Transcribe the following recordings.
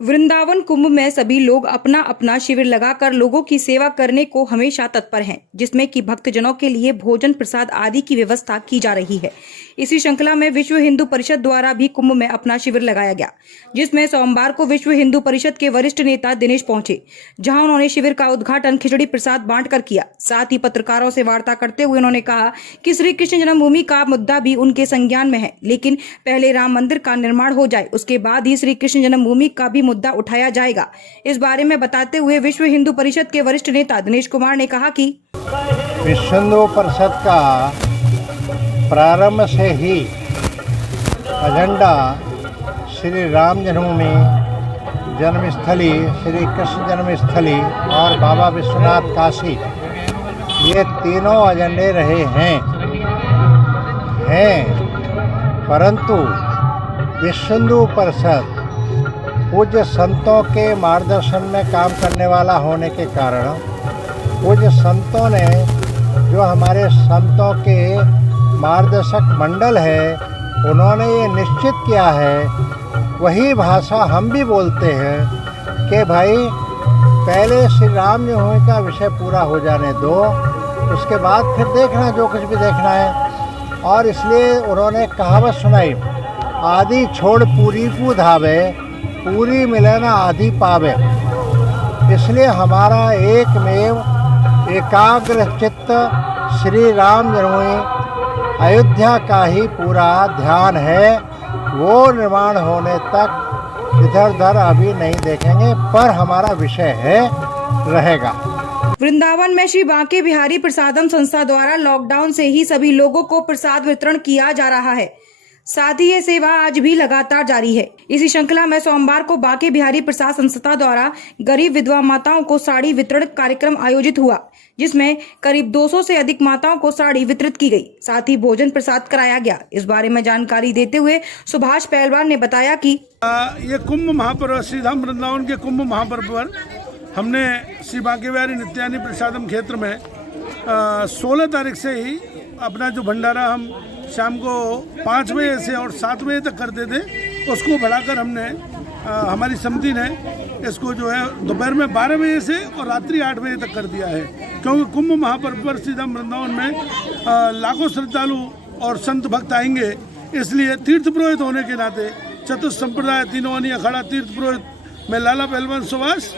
वृंदावन कुंभ में सभी लोग अपना अपना शिविर लगाकर लोगों की सेवा करने को हमेशा तत्पर हैं, जिसमें कि भक्तजनों के लिए भोजन प्रसाद आदि की व्यवस्था की जा रही है। इसी श्रृंखला में विश्व हिंदू परिषद द्वारा भी कुंभ में अपना शिविर लगाया गया, जिसमें सोमवार को विश्व हिंदू परिषद के वरिष्ठ नेता दिनेश पहुंचे, जहां उन्होंने शिविर का उद्घाटन खिचड़ी प्रसाद बांटकर किया। साथ ही पत्रकारों से वार्ता करते हुए उन्होंने कहा कि श्री कृष्ण जन्मभूमि का मुद्दा भी उनके संज्ञान में है, लेकिन पहले राम मंदिर का निर्माण हो जाए, उसके बाद ही श्री कृष्ण जन्मभूमि का भी मुद्दा उठाया जाएगा। इस बारे में बताते हुए विश्व हिंदू परिषद के वरिष्ठ नेता दिनेश कुमार ने कहा कि विश्व हिंदू परिषद का प्रारंभ से ही एजेंडा श्री राम जन्मभूमि जन्मस्थली, श्री कृष्ण जन्मस्थली और बाबा विश्वनाथ काशी, ये तीनों एजेंडे रहे हैं। परंतु विश्व हिंदू परिषद पूज्य संतों के मार्गदर्शन में काम करने वाला होने के कारण पूज्य संतों ने, जो हमारे संतों के मार्गदर्शक मंडल है, उन्होंने ये निश्चित किया है, वही भाषा हम भी बोलते हैं कि भाई पहले श्री राम जन्मभूमि का विषय पूरा हो जाने दो, उसके बाद फिर देखना जो कुछ भी देखना है। और इसलिए उन्होंने कहावत सुनाई, आदि छोड़ पूरी को धावे, पूरी मिले ना आदि पावे। इसलिए हमारा एकमेव एकाग्र चित्त श्री राम जन्मभूमि अयोध्या का ही पूरा ध्यान है। वो निर्माण होने तक इधर उधर अभी नहीं देखेंगे, पर हमारा विषय है रहेगा। वृंदावन में श्री बांके बिहारी प्रसादम संस्था द्वारा लॉकडाउन से ही सभी लोगों को प्रसाद वितरण किया जा रहा है। साथ ही ये सेवा आज भी लगातार जारी है। इसी श्रृंखला में सोमवार को बांके बिहारी प्रसाद संस्था द्वारा गरीब विधवा माताओं को साड़ी वितरण कार्यक्रम आयोजित हुआ, जिसमें करीब 200 से अधिक माताओं को साड़ी वितरित की गई। साथ ही भोजन प्रसाद कराया गया। इस बारे में जानकारी देते हुए सुभाष पहलवान ने बताया कि ये कुंभ महापर्व, श्री धाम वृंदावन के कुंभ महापर्व पर हमने श्री बांके बिहारी नित्यानी प्रसादम क्षेत्र में 16 तारीख से ही अपना जो भंडारा हम शाम को 5 बजे से और 7 बजे तक करते थे, उसको बढ़ाकर हमने हमारी समिति ने इसको जो है दोपहर में 12 बजे से और रात्रि 8 बजे तक कर दिया है। क्योंकि कुंभ महापर्व पर श्री धाम वृंदावन में लाखों श्रद्धालु और संत भक्त आएंगे, इसलिए तीर्थ पुरोहित होने के नाते चतुर्थ संप्रदाय तीनों अनी अखाड़ा तीर्थ पुरोहित में लाला पहलवान सुभाष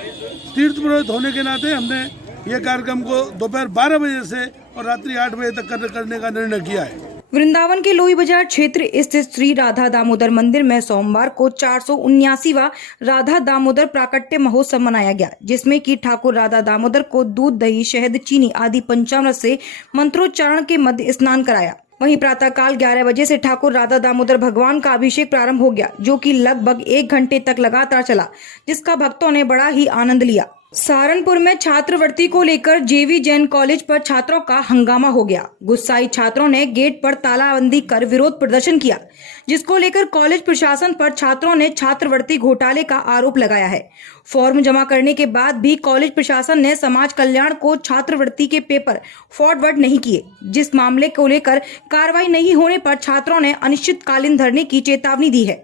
तीर्थ पुरोहित होने के नाते हमने ये कार्यक्रम को दोपहर 12 बजे से और रात्रि 8 बजे तक करने का निर्णय किया है। वृंदावन के लोही बाजार क्षेत्र स्थित श्री राधा दामोदर मंदिर में सोमवार को 479वां राधा दामोदर प्राकट्य महोत्सव मनाया गया, जिसमें कि ठाकुर राधा दामोदर को दूध, दही, शहद, चीनी आदि पंचामृत से मंत्रोच्चारण के मध्य स्नान कराया। वहीं प्रातःकाल 11 बजे से ठाकुर राधा दामोदर भगवान का अभिषेक प्रारंभ हो गया, जो कि लगभग 1 घंटे तक लगातार चला, जिसका भक्तों ने बड़ा ही आनंद लिया। सहारनपुर में छात्रवृत्ति को लेकर जेवी जैन कॉलेज पर छात्रों का हंगामा हो गया। गुस्साई छात्रों ने गेट पर तालाबंदी कर विरोध प्रदर्शन किया, जिसको लेकर कॉलेज प्रशासन पर छात्रों ने छात्रवृत्ति घोटाले का आरोप लगाया है। फॉर्म जमा करने के बाद भी कॉलेज प्रशासन ने समाज कल्याण को छात्रवृत्ति के पेपर फॉरवर्ड नहीं किए, जिस मामले को लेकर कार्रवाई नहीं होने पर छात्रों ने अनिश्चितकालीन धरने की चेतावनी दी है।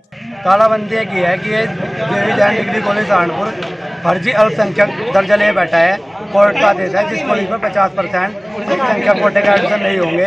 तालाबंदी की है कि ये जेवी जैन डिग्री कॉलेज सहारनपुर फर्जी अल्पसंख्यक दर्जा ले बैठा है। कोर्ट का आदेश है, जिस कॉलेज में 50% अल्पसंख्यक कोटे का एडमिशन नहीं होंगे,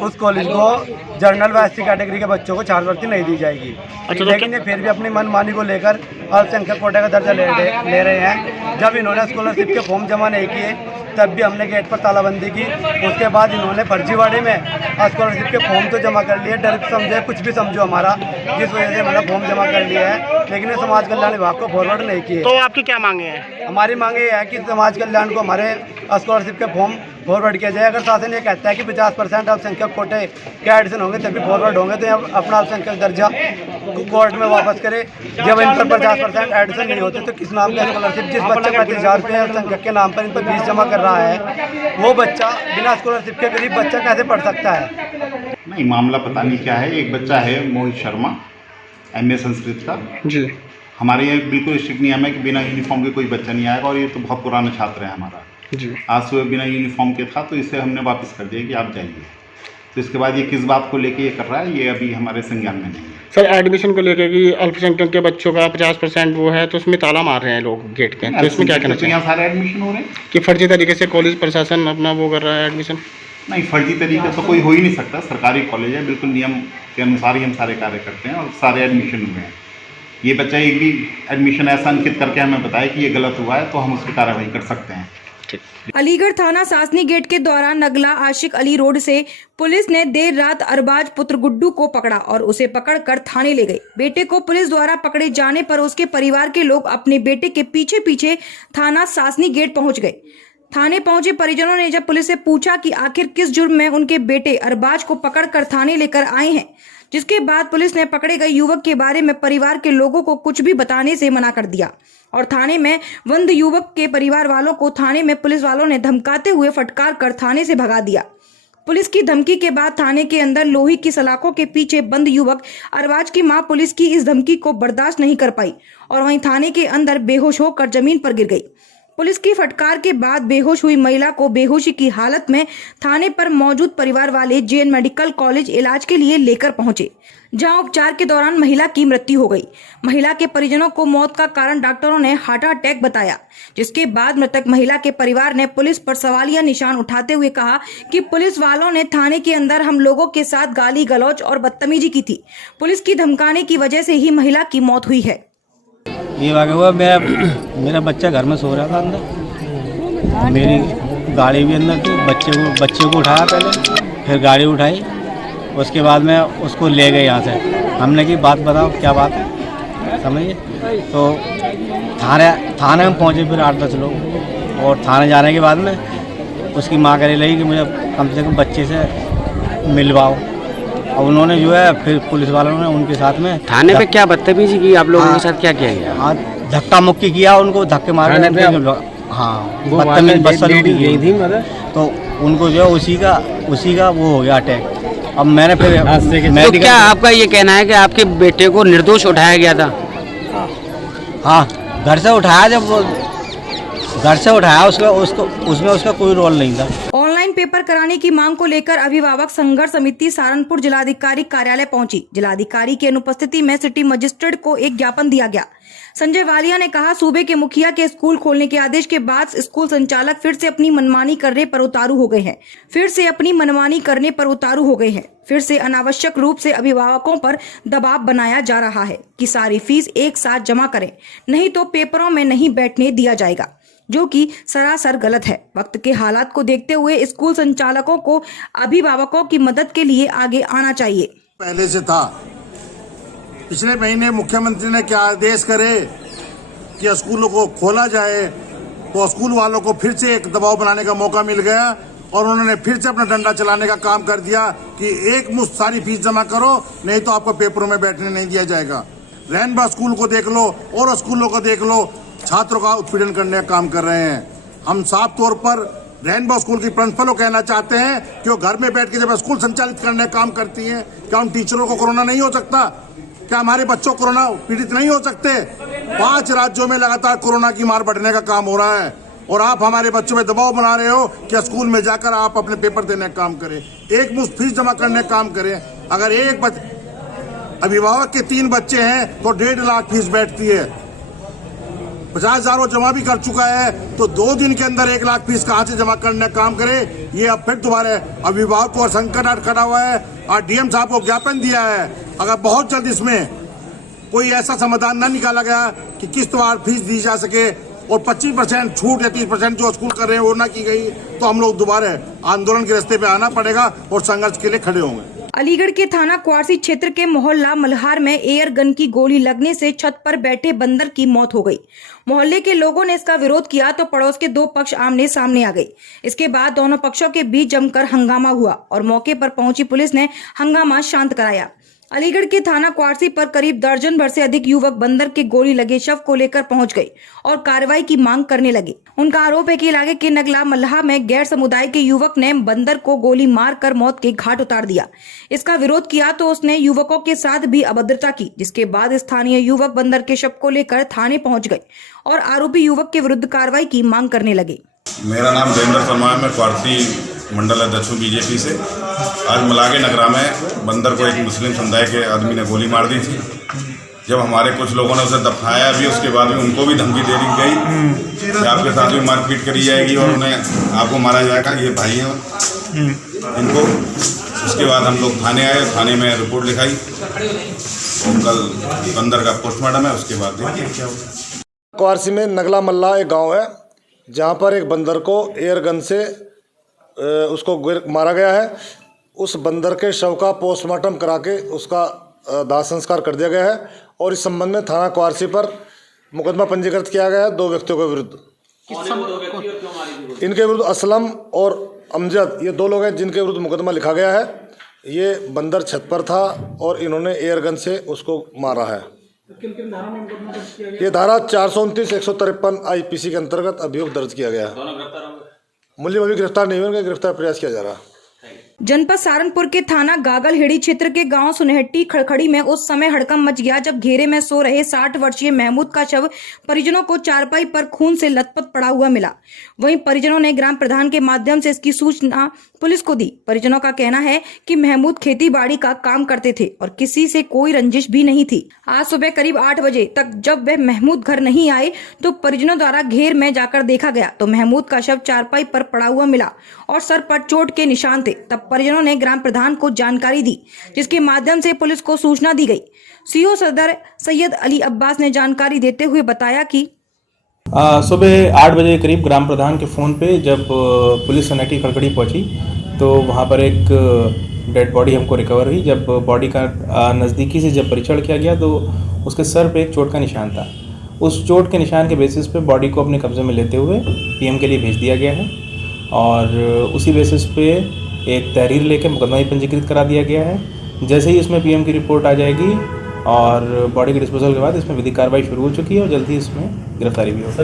उस कॉलेज को जर्नल व एससी कैटेगरी के बच्चों को छात्रवृत्ति नहीं दी जाएगी। लेकिन ये फिर भी अपनी मनमानी को लेकर अल्पसंख्यक कोटे का दर्जा ले रहे हैं। जब इन्होंने स्कॉलरशिप के फॉर्म जमा नहीं किए, तब भी हमने गेट पर तालाबंदी की। उसके बाद इन्होंने फर्जीवाड़े में स्कॉलरशिप के फॉर्म तो जमा कर लिए, डर समझे कुछ भी समझो हमारा, जिस वजह से मैंने फॉर्म जमा कर लिया है, लेकिन समाज कल्याण विभाग को फॉरवर्ड नहीं किए। तो आपकी क्या मांगे हैं? हमारी मांग ये है कि समाज कल्याण को हमारे स्कॉलरशिप के फॉर्म फॉरवर्ड किया जाए। अगर शासन ये कहता है कि 50% अल्पसंख्यक कोटे के एडिशन होंगे तभी फॉरवर्ड होंगे, तो ये अपना अल्पसंख्यक दर्जा कोर्ट में वापस करे। जब इन पर 50% एडिशन नहीं होते तो किस नाम का स्कॉलरशिप, जिस बच्चे 35,000 रुपये अल्पसंख्यक के नाम पर इन पर फीस जमा कर रहा है, वो बच्चा बिना स्कॉलरशिप के गरीब बच्चा कैसे पढ़ सकता है? नहीं, मामला पता नहीं क्या है। एक बच्चा है मोहित शर्मा, MA संस्कृत का जी। हमारे यहाँ बिल्कुल स्ट्रिक्ट नियम है कि बिना यूनिफॉर्म के कोई बच्चा नहीं आएगा, और ये तो बहुत पुराना छात्र है हमारा जी। आज सुबह बिना यूनिफॉर्म के था, तो इसे हमने वापस कर दिया कि आप जाइए। तो इसके बाद ये किस बात को लेके ये कर रहा है, ये अभी हमारे संज्ञान में नहीं है। सर एडमिशन को लेकर कि अल्पसंख्यक के बच्चों का 50% वो है, तो उसमें ताला मार रहे हैं लोग गेट के, तो इसमें क्या कहना चाहिए? यहाँ सारे एडमिशन हो रहे हैं कि फर्जी तरीके से कॉलेज प्रशासन अपना वो कर रहा है एडमिशन। नहीं, फर्जी तरीका तो कोई हो ही नहीं सकता। सरकारी कॉलेज है, बिल्कुल नियम के अनुसार ही हम सारे कार्य करते हैं और सारे एडमिशन हुए हैं। ये बच्चा एक भी एडमिशन ऐसा अंकित करके हमें बताए कि ये गलत हुआ है तो हम उस पर कार्रवाई कर सकते हैं। अलीगढ़ थाना सासनी गेट के दौरान नगला आशिक अली रोड से पुलिस ने देर रात अरबाज पुत्र गुड्डू को पकड़ा और उसे पकड़कर थाने ले गई। बेटे को पुलिस द्वारा पकड़े जाने पर उसके परिवार के लोग अपने बेटे के पीछे पीछे थाना सासनी गेट पहुंच गए। थाने पहुंचे परिजनों ने जब पुलिस से पूछा कि आखिर किस जुर्म में उनके बेटे अरबाज को पकड़कर थाने लेकर आए हैं, जिसके बाद पुलिस ने पकड़े गए युवक के बारे में परिवार के लोगों को कुछ भी बताने से मना कर दिया और थाने में बंद युवक के परिवार वालों को थाने में पुलिस वालों ने धमकाते हुए फटकार कर थाने से भगा दिया। पुलिस की धमकी के बाद थाने के अंदर लोहे की सलाखों के पीछे बंद युवक अरबाज की मां पुलिस की इस धमकी को बर्दाश्त नहीं कर पाई और वहीं थाने के अंदर बेहोश होकर जमीन पर गिर गई। पुलिस की फटकार के बाद बेहोश हुई महिला को बेहोशी की हालत में थाने पर मौजूद परिवार वाले जेएन मेडिकल कॉलेज इलाज के लिए लेकर पहुंचे, जहां उपचार के दौरान महिला की मृत्यु हो गई। महिला के परिजनों को मौत का कारण डॉक्टरों ने हार्ट अटैक बताया, जिसके बाद मृतक महिला के परिवार ने पुलिस पर सवालिया निशान उठाते हुए कहा कि पुलिस वालों ने थाने के अंदर हम लोगों के साथ गाली गलौज और बदतमीजी की थी। पुलिस की धमकाने की वजह से ही महिला की मौत हुई है। ये वाक़या हुआ, मेरा बच्चा घर में सो रहा था अंदर, मेरी गाड़ी भी अंदर थी। बच्चे को उठाया पहले, फिर गाड़ी उठाई, उसके बाद में उसको ले गए यहाँ से। हमने की बात बताओ क्या बात है, समझिए। तो थाने में पहुँचे फिर 8-10 लोग, और थाने जाने के बाद में उसकी माँ कह रही कि मुझे कम से कम बच्चे से मिलवाओ। और उन्होंने जो है फिर पुलिस वालों ने उनके साथ में थाने पे क्या बदतमीजी की आप लोगों के साथ, क्या किया गया? हाँ, धक्का मुक्की किया, उनको धक्के मारे। हाँ, बदतमीजी गई थी, तो उनको जो है उसी का वो हो गया अटैक। अब मैंने फिर तो क्या आपका ये कहना है कि आपके बेटे को निर्दोष उठाया गया था? हाँ, घर से उठाया, जब वो घर से उठाया उसमें उसका कोई रोल नहीं था। ऑनलाइन पेपर कराने की मांग को लेकर अभिभावक संघर्ष समिति सहारनपुर जिलाधिकारी कार्यालय पहुंची। जिलाधिकारी की अनुपस्थिति में सिटी मजिस्ट्रेट को एक ज्ञापन दिया गया। संजय वालिया ने कहा, सूबे के मुखिया के स्कूल खोलने के आदेश के बाद स्कूल संचालक फिर से अपनी मनमानी करने पर उतारू हो गए हैं। फिर से अनावश्यक रूप से अभिभावकों पर दबाव बनाया जा रहा है कि सारी फीस एक साथ जमा करें, नहीं तो पेपरों में नहीं बैठने दिया जाएगा, जो कि सरासर गलत है। वक्त के हालात को देखते हुए स्कूल संचालकों को अभिभावकों की मदद के लिए आगे आना चाहिए। पहले से था, पिछले महीने मुख्यमंत्री ने क्या आदेश करे कि स्कूलों को खोला जाए, तो स्कूल वालों को फिर से एक दबाव बनाने का मौका मिल गया और उन्होंने फिर से अपना डंडा चलाने का काम कर दिया कि एक मुश्त सारी फीस जमा करो, नहीं तो आपको पेपरों में बैठने नहीं दिया जाएगा। रैनबा स्कूल को देख लो और स्कूलों को देख लो, छात्रों का उत्पीड़न करने का काम कर रहे हैं। हम साफ तौर पर रेनबो स्कूल की प्रिंसिपल को कहना चाहते हैं कि वो घर में बैठ के जब स्कूल संचालित करने का काम करती हैं, क्या उन टीचरों को कोरोना नहीं हो सकता? क्या हमारे बच्चों कोरोना पीड़ित नहीं हो सकते? 5 राज्यों में लगातार कोरोना की मार बढ़ने का काम हो रहा है और आप हमारे बच्चों पे दबाव बना रहे हो कि स्कूल में जाकर आप अपने पेपर देने का काम करें, एक मुश्त फीस जमा करने का काम करें। अगर एक अभिभावक के 3 बच्चे हैं तो 1.5 लाख फीस बैठती है। 50,000 वो जमा भी कर चुका है, तो 2 दिन के अंदर 1 लाख फीस कहाँ से जमा करने का काम करे? ये अब फिर दोबारा अभिभावक को संकट खड़ा हुआ है और डीएम साहब को ज्ञापन दिया है। अगर बहुत जल्द इसमें कोई ऐसा समाधान न निकाला गया कि किस्तवार फीस दी जा सके और 25% छूट या 30% जो स्कूल कर रहे हैं वो ना की गई, तो हम लोग दोबारा आंदोलन के रास्ते पे आना पड़ेगा और संघर्ष के लिए खड़े होंगे। अलीगढ़ के थाना क्वारसी क्षेत्र के मोहल्ला मल्हार में एयर गन की गोली लगने से छत पर बैठे बंदर की मौत हो गई। मोहल्ले के लोगों ने इसका विरोध किया तो पड़ोस के 2 पक्ष आमने सामने आ गए। इसके बाद दोनों पक्षों के बीच जमकर हंगामा हुआ और मौके पर पहुंची पुलिस ने हंगामा शांत कराया। अलीगढ़ के थाना क्वारसी पर करीब दर्जन भर से अधिक युवक बंदर के गोली लगे शव को लेकर पहुंच गए और कार्रवाई की मांग करने लगे। उनका आरोप है कि इलाके के नगला मल्हा में गैर समुदाय के युवक ने बंदर को गोली मारकर मौत के घाट उतार दिया। इसका विरोध किया तो उसने युवकों के साथ भी अभद्रता की, जिसके बाद स्थानीय युवक बंदर के शव को लेकर थाने पहुंच गए और आरोपी युवक के विरुद्ध कार्रवाई की मांग करने लगे। मेरा नाम देवेंद्र शर्मा है, मैं क्वारसी मंडल अध्यक्ष हूँ बीजेपी से। आज मलागे नगरा में बंदर को एक मुस्लिम समुदाय के आदमी ने गोली मार दी थी। जब हमारे कुछ लोगों ने उसे दफनाया भी, उसके बाद में उनको भी धमकी दे दी गई कि आपके साथ भी मारपीट करी जाएगी और उन्हें आपको मारा जाएगा। ये भाई हैं इनको। उसके बाद हम लोग थाने आए, थाने में रिपोर्ट लिखाई और कल बंदर का पोस्टमार्टम है, उसके बाद देखिए क्या होगा। क्वारसी में नगला मल्ला एक गांव है जहां पर एक बंदर को एयर गन से उसको मारा गया है। उस बंदर के शव का पोस्टमार्टम करा के उसका दाह संस्कार कर दिया गया है और इस संबंध में थाना क्वारसी पर मुकदमा पंजीकृत किया गया है 2 व्यक्तियों के विरुद्ध। इनके विरुद्ध असलम और अमजद, ये 2 लोग हैं जिनके विरुद्ध मुकदमा लिखा गया है। ये बंदर छत पर था और इन्होंने एयर गन से उसको मारा है। ये धारा 429, 153 IPC के अंतर्गत अभियोग दर्ज किया गया है। मुलजिम अभी गिरफ्तार नहीं हुए, उनका गिरफ्तार प्रयास किया जा रहा है। जनपद सहारनपुर के थाना गागलहेड़ी क्षेत्र के गांव सुनहट्टी खड़खड़ी में उस समय हड़कंप मच गया जब घेरे में सो रहे 60 वर्षीय महमूद का शव परिजनों को चारपाई पर खून से लथपथ पड़ा हुआ मिला। वहीं परिजनों ने ग्राम प्रधान के माध्यम से इसकी सूचना पुलिस को दी। परिजनों का कहना है कि महमूद खेती बाड़ी का काम करते थे और किसी से कोई रंजिश भी नहीं थी। आज सुबह करीब 8 बजे तक जब वह महमूद घर नहीं आए तो परिजनों द्वारा घेर में जाकर देखा गया तो महमूद का शव चारपाई पर पड़ा हुआ मिला और सर पर चोट के निशान थे। तब परिजनों ने ग्राम प्रधान को जानकारी दी, जिसके माध्यम से पुलिस को सूचना दी गई। सीओ सदर सैयद अली अब्बास ने जानकारी देते हुए बताया कि सुबह 8 बजे करीब ग्राम प्रधान के फ़ोन पे जब पुलिस सुनहट्टी खड़खड़ी पहुंची तो वहां पर एक डेड बॉडी हमको रिकवर हुई। जब बॉडी का नज़दीकी से जब परीक्षण किया गया तो उसके सर पे एक चोट का निशान था। उस चोट के निशान के बेसिस पे बॉडी को अपने कब्जे में लेते हुए PM के लिए भेज दिया गया है और उसी बेसिस पे एक तहरीर लेके मुकदमा ही पंजीकृत करा दिया गया है। जैसे ही इसमें PM की रिपोर्ट आ जाएगी और बॉडी के डिस्पोजल के बाद इसमें विधिक कार्रवाई शुरू हो चुकी है और जल्द ही इसमें गिरफ्तारी भी होगी।